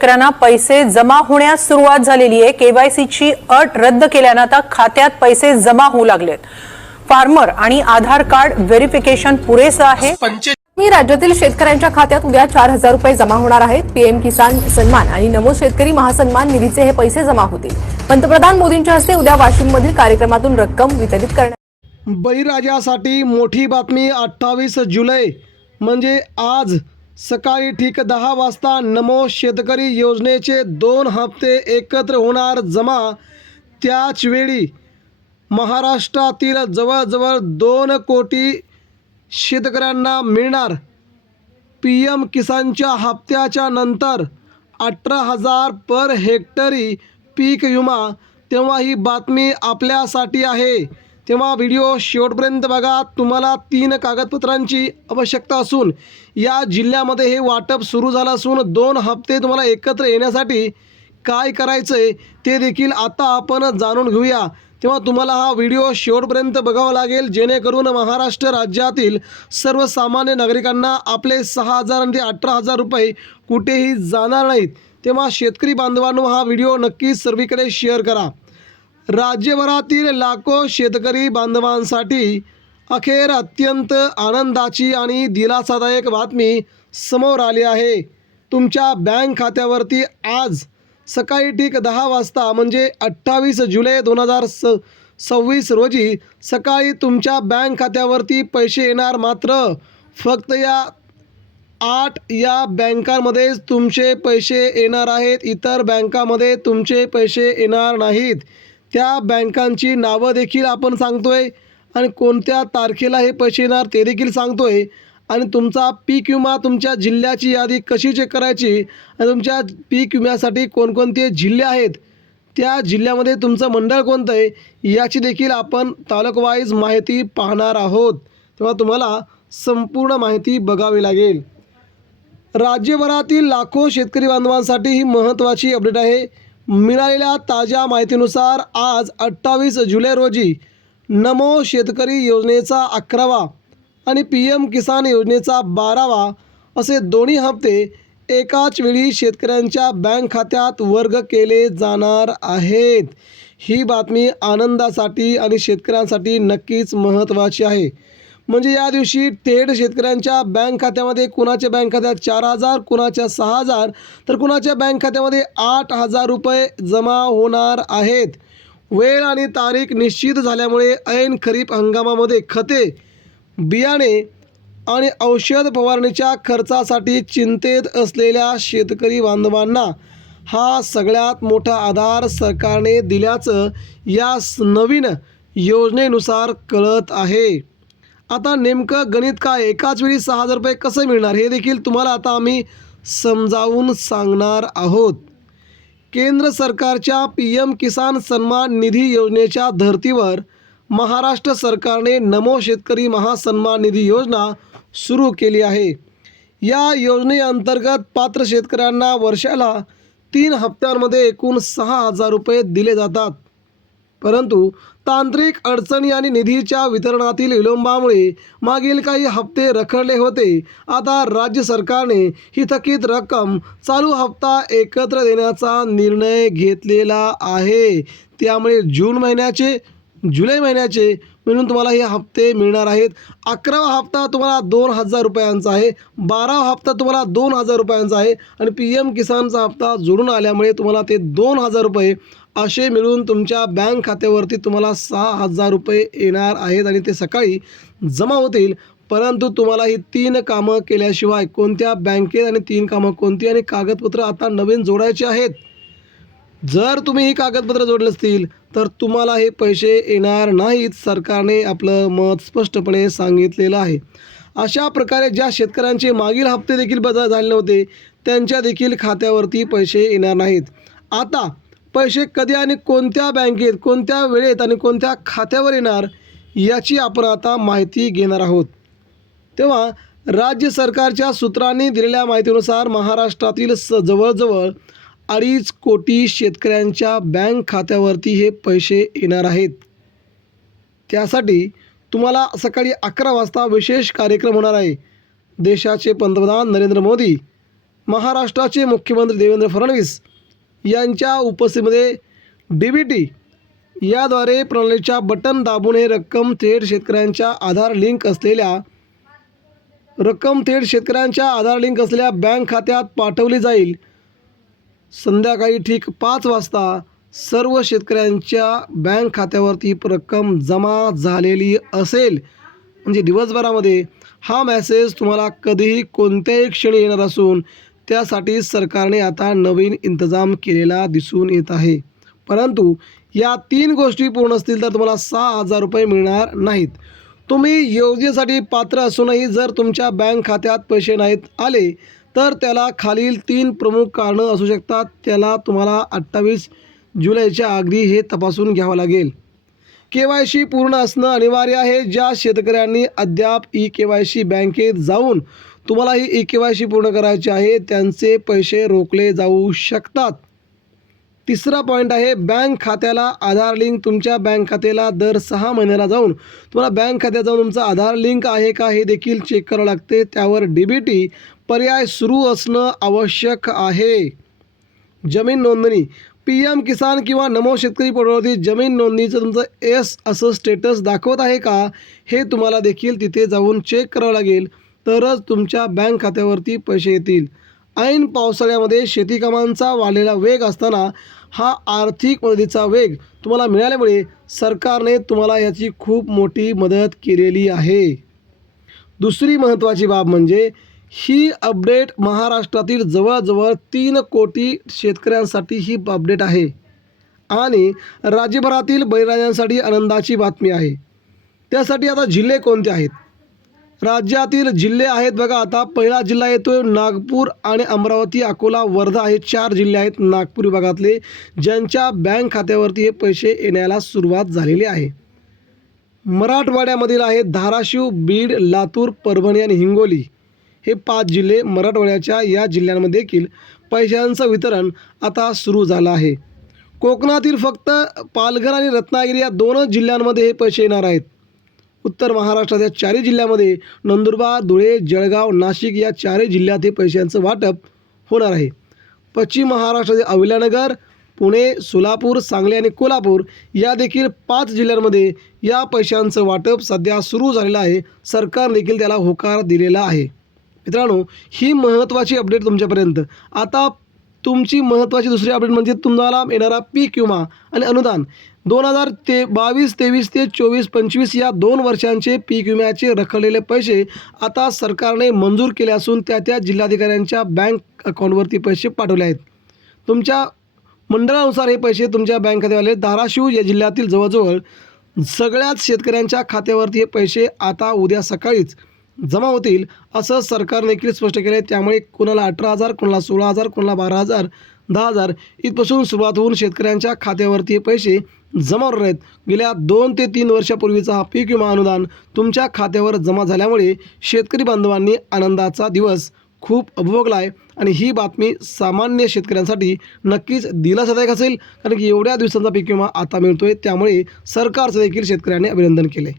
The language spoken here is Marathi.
शेतकऱ्यांना पैसे जमा होण्यास सुरुवात झालेली आहे। केवायसीची अट रद्द केल्याने आता खात्यात पैसे जमा होऊ लागलेत। फार्मर आणि आधार कार्ड व्हेरिफिकेशन पुरेसं आहे। राज्यातील शेतकऱ्यांच्या खात्यात उद्या 4,000 रुपये जमा होणार आहेत। पीएम किसान सन्मान आणि नमो शेतकरी महासन्मान निधीचे हे पैसे जमा होतील। पंतप्रधान मोदींच्या हस्ते उद्या वाशिममधील कार्यक्रमातून रक्कम वितरित करण्यात। बळीराजासाठी मोठी बातमी। 28 जुलै म्हणजे आज सकाळी ठीक 10 वाजता नमो शेतकरी योजनेचे 2 हप्ते एकत्र होणार जमा। त्याच वेळी महाराष्ट्रातील जवळजवळ 2 कोटी शेतकऱ्यांना मिळणार पीएम किसानच्या हप्त्याच्या नंतर 18,000 पर हेक्टरी पीक विमा। तेव्हा ही बातमी आपल्यासाठी आहे, तेव्हा व्हिडिओ शेवटपर्यंत बघा। तुम्हाला 3 कागदपत्रांची आवश्यकता असून या जिल्ह्यामध्ये हे वाटप सुरू झालं असून 2 हप्ते तुम्हाला एकत्र येण्यासाठी काय करायचं आहे ते देखील आता आपण जाणून घेऊया। तेव्हा तुम्हाला हा व्हिडिओ शेवटपर्यंत बघावा लागेल, जेणेकरून महाराष्ट्र राज्यातील सर्वसामान्य नागरिकांना आपले 6,000 आणि 18,000 रुपये कुठेही जाणार नाहीत। तेव्हा शेतकरी बांधवांनो, हा व्हिडिओ नक्कीच सर्वीकडे शेअर करा। राज्यभरातील लाखो शेतकरी बांधवांसाठी अखेर अत्यंत आनंदाची आणि दिलासादायक बातमी समोर आली आहे। तुमच्या बँक खात्यावरती आज सकाळी ठीक 10 वाजता म्हणजे 28 जुलै 2026 रोजी सकाळी तुमच्या बँक खात्यावरती पैसे येणार। मात्र फक्त या 8 या बँकांमध्येच तुमचे पैसे येणार आहेत, इतर बँकामध्ये तुमचे पैसे येणार नाहीत। त्या बँकांची नावं देखील आपण सांगतोय आणि कोणत्या तारखेला हे पैसे येणार ते देखील सांगतोय। आणि तुमचा पीक विमा, तुमच्या जिल्ह्याची यादी कशी चेक करायची आणि तुमच्या पीक विम्यासाठी कोणकोणते जिल्हे आहेत, त्या जिल्ह्यामध्ये तुमचं मंडळ कोणतं आहे याची देखील आपण तालुकावाईज माहिती पाहणार आहोत। तेव्हा तुम्हाला संपूर्ण माहिती बघावी लागेल। राज्यभरातील लाखो शेतकरी बांधवांसाठी ही महत्त्वाची अपडेट आहे। मिळालेल्या ताज्या माहितीनुसार आज 28 जुलै रोजी नमो शेतकरी योजनेचा 11वा आणि पीएम किसान योजनेचा 12वा असे दोन्ही हप्ते एकाच वेळी शेतकऱ्यांच्या बँक खात्यात वर्ग केले जाणार आहेत। ही बातमी आनंदासाठी आणि शेतकऱ्यांसाठी नक्कीच महत्त्वाची आहे। म्हणजे या दिवशी थेट शेतकऱ्यांच्या बँक खात्यामध्ये कुणाच्या बँक खात्यात 4,000, कुणाच्या 6,000 तर कुणाच्या बँक खात्यामध्ये 8,000 रुपये जमा होणार आहेत। वेळ आणि तारीख निश्चित झाल्यामुळे ऐन खरीप हंगामामध्ये खते, बियाणे आणि औषध फवारणीच्या खर्चासाठी चिंतेत असलेल्या शेतकरी बांधवांना हा सगळ्यात मोठा आधार सरकारने दिल्याचं या नवीन योजनेनुसार कळत आहे। आता नेमकं गणित काय, एकाच वेळी 6,000 रुपये कसं मिळणार हे देखील तुम्हाला आता आम्ही समजावून सांगणार आहोत। केंद्र सरकारच्या पीएम किसान सन्मान निधी योजनेच्या धर्तीवर महाराष्ट्र सरकारने नमो शेतकरी महासन्मान निधी योजना सुरू केली आहे। या योजनेअंतर्गत पात्र शेतकऱ्यांना वर्षाला 3 हप्त्यांमध्ये एकूण 6,000 रुपये दिले जातात। परंतु तांत्रिक अडचणी आणि निधीच्या वितरणातील विलंबामुळे मागील काही हप्ते रखडले होते। आता राज्य सरकारने ही थकीत रक्कम चालू हप्ता एकत्र देण्याचा निर्णय घेतलेला आहे। त्यामुळे जून महिन्याचे, जुलै महिन्याचे मिळून तुम्हाला हे हप्ते मिळणार आहेत। 11वा हप्ता तुम्हाला 2,000 रुपयांचा आहे, 12वा हप्ता तुम्हाला 2,000 रुपयांचा आहे आणि पीएम किसानचा हप्ता जोडून आल्यामुळे तुम्हाला ते 2,000 रुपये असे मिळून तुमच्या बँक खात्यावरती तुम्हाला 6,000 रुपये येणार आहेत आणि ते सकाळी जमा होतील। परंतु तुम्हाला ही 3 कामं केल्याशिवाय कोणत्या बँकेत आणि 3 कामं कोणती आणि कागदपत्र आता नवीन जोडायचे आहेत। जर तुम्ही ही कागदपत्र जोडले असतील तर तुम्हाला हे पैसे येणार नाहीत। सरकारने आपलं मत स्पष्टपणे सांगितलेलं आहे। अशा प्रकारे ज्या शेतकऱ्यांचे मागील हप्ते देखील बदल झाले नव्हते त्यांच्या देखील खात्यावरती पैसे येणार नाहीत। आता पैसे कधी आणि कोणत्या बँकेत, कोणत्या वेळेत आणि कोणत्या खात्यावर येणार याची आपण आता माहिती घेणार आहोत। तेव्हा राज्य सरकारच्या सूत्रांनी दिलेल्या माहितीनुसार महाराष्ट्रातील जवळजवळ 2.5 कोटी शेतकऱ्यांच्या बँक खात्यावरती हे पैसे येणार आहेत। त्यासाठी तुम्हाला सकाळी 11 वाजता विशेष कार्यक्रम होणार आहे। देशाचे पंतप्रधान नरेंद्र मोदी महाराष्ट्राचे मुख्यमंत्री देवेंद्र फडणवीस यांच्या उपस्थितीमध्ये DBT याद्वारे प्रणालीच्या बटन दाबून हे रक्कम थेट शेतकऱ्यांच्या आधार लिंक असलेल्या बँक खात्यात पाठवली जाईल. संध्याकाळी ठीक 5 वाजता सर्व शेतकऱ्यांच्या बँक खात्यावरती ही रक्कम जमा झालेली असेल. म्हणजे दिवसभरामध्ये हा मेसेज तुम्हाला कधीही कोणत्याही क्षणी येणार असून त्यासाठी सरकारने आता नवीन इंतजाम केलेला दिसून येत आहे. परंतु या 3 गोष्टी पूर्ण असतील तर तुम्हाला 6,000 रुपये मिळणार नाहीत. तुम्ही योजनेसाठी पात्र असूनही जर तुमच्या बँक खात्यात पैसे नाहीत आले तर त्याला खालील 3 प्रमुख कारणं असू शकतात. त्याला तुम्हाला 28 जुलैच्या अगदी हे तपासून घ्यावं लागेल. KYC पूर्ण असणं अनिवार्य आहे. ज्या शेतकऱ्यांनी अद्याप eKYC बँकेत जाऊन तुम्हाला ही eKYC पूर्ण करायची आहे त्यांचे पैसे रोखले जाऊ शकतात. तिसरा पॉईंट आहे बँक खात्याला आधार लिंक. तुमच्या बँक खात्याला दर 6 महिन्याला जाऊन तुम्हाला बँक खात्यात जाऊन तुमचा आधार लिंक आहे का हे देखील चेक करावं लागते. त्यावर DBT पर्याय सुरू असणं आवश्यक आहे. जमीन नोंदणी PM किसान किंवा नमो शेतकरी पोर्टलवरती जमीन नोंदणीचं तुमचं S असं स्टेटस दाखवत आहे का हे तुम्हाला देखील तिथे जाऊन चेक करावं लागेल. तरच तुमच्या बँक खात्यावरती पैसे येतील. ऐन पावसाळ्यामध्ये शेती कामांचा वाढलेला वेग असताना हा आर्थिक मदतीचा वेग तुम्हाला मिळाल्यामुळे सरकारने तुम्हाला याची खूप मोठी मदत केलेली आहे. दुसरी महत्त्वाची बाब म्हणजे ही अपडेट महाराष्ट्रातील जवळजवळ 3 कोटी शेतकऱ्यांसाठी ही अपडेट आहे आणि राज्यभरातील बळीराजांसाठी आनंदाची बातमी आहे. त्यासाठी आता जिल्हे कोणते आहेत? राज्यातील जिल्हे आहेत बघा. आता पहिला जिल्हा येतो नागपूर आणि अमरावती, अकोला, वर्धा हे 4 जिल्हे आहेत नागपूर विभागातले ज्यांच्या बँक खात्यावरती हे पैसे येण्याला सुरुवात झालेली आहे. मराठवाड्यामधील आहेत धाराशिव, बीड, लातूर, परभणी आणि हिंगोली हे 5 जिल्हे. मराठवाड्याच्या या जिल्ह्यांमध्ये देखील पैशांचं वितरण आता सुरू झालं आहे. कोकणातील फक्त पालघर आणि रत्नागिरी या 2 जिल्ह्यांमध्ये हे पैसे येणार आहेत. उत्तर महाराष्ट्राच्या 4 जिल्ह्यामध्ये नंदुरबार, धुळे, जळगाव, नाशिक या 4 जिल्ह्यात हे पैशांचं वाटप होणार आहे. पश्चिम महाराष्ट्राचे अहिल्यानगर, पुणे, सोलापूर, सांगली आणि कोल्हापूर या देखील 5 जिल्ह्यांमध्ये या पैशांचं वाटप सध्या सुरू झालेलं आहे. सरकार देखील त्याला होकार दिलेला आहे. मित्रांनो, ही महत्त्वाची अपडेट तुमच्यापर्यंत. आता तुमची महत्त्वाची दुसरी अपडेट म्हणजे तुम्हाला येणारा पीक विमा आणि अनुदान 2022-23 ते 24-25 या 2 वर्षांचे पीक विम्याचे रखडलेले पैसे आता सरकारने मंजूर केले असून त्या जिल्हाधिकाऱ्यांच्या बँक अकाउंटवरती पैसे पाठवले आहेत. तुमच्या मंडळानुसार हे पैसे तुमच्या बँक खात्यावर धाराशिव या जिल्ह्यातील जवळजवळ सगळ्याच शेतकऱ्यांच्या खात्यावरती हे पैसे आता उद्या सकाळीच जमा होतील असं सरकारने देखील स्पष्ट केले आहे. त्यामुळे कोणाला 18,000, कोणाला 16,000, कोणाला 12,000, 10,000 इथपासून सुरुवात होऊन शेतकऱ्यांच्या खात्यावरती हे पैसे जमा होणार आहेत. गेल्या 2 ते 3 वर्षापूर्वीचा हा पीक विमा अनुदान तुमच्या खात्यावर जमा झाल्यामुळे शेतकरी बांधवांनी आनंदाचा दिवस खूप उपभोगला आहे आणि ही बातमी सामान्य शेतकऱ्यांसाठी नक्कीच दिलासादायक असेल कारण की एवढ्या दिवसांचा पीक विमा आता मिळतोय. त्यामुळे सरकारचं देखील शेतकऱ्यांनी अभिनंदन केले.